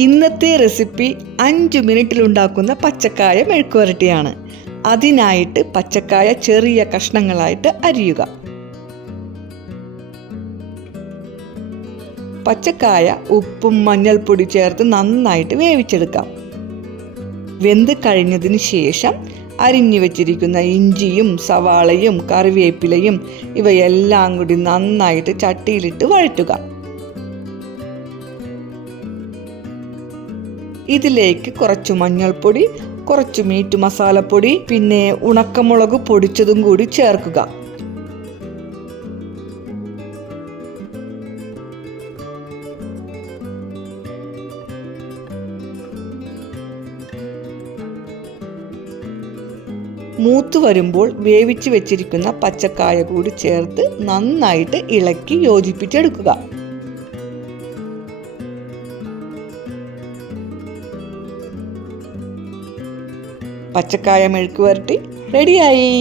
ഇന്നത്തെ റെസിപ്പി 5 മിനിറ്റിൽ ഉണ്ടാക്കുന്ന പച്ചക്കായ മെഴുക്കുവരട്ടിയാണ്. അതിനായിട്ട് പച്ചക്കായ ചെറിയ കഷ്ണങ്ങളായിട്ട് അരിയുക. പച്ചക്കായ ഉപ്പും മഞ്ഞൾപ്പൊടി ചേർത്ത് നന്നായിട്ട് വേവിച്ചെടുക്കാം. വെന്ത് കഴിഞ്ഞതിന് ശേഷം അരിഞ്ഞു വെച്ചിരിക്കുന്ന ഇഞ്ചിയും സവാളയും കറിവേപ്പിലയും ഇവയെല്ലാം കൂടി നന്നായിട്ട് ചട്ടിയിലിട്ട് വഴറ്റുക. ഇതിലേക്ക് കുറച്ച് മഞ്ഞൾപ്പൊടി, കുറച്ച് മീറ്റ് മസാലപ്പൊടി, പിന്നെ ഉണക്കമുളക് പൊടിച്ചതും കൂടി ചേർക്കുക. മൂത്ത് വരുമ്പോൾ വേവിച്ച് വെച്ചിരിക്കുന്ന പച്ചക്കായ കൂടി ചേർത്ത് നന്നായിട്ട് ഇളക്കി യോജിപ്പിച്ചെടുക്കുക. പച്ചക്കായ മെഴുക്കുവരട്ടി റെഡിയായി.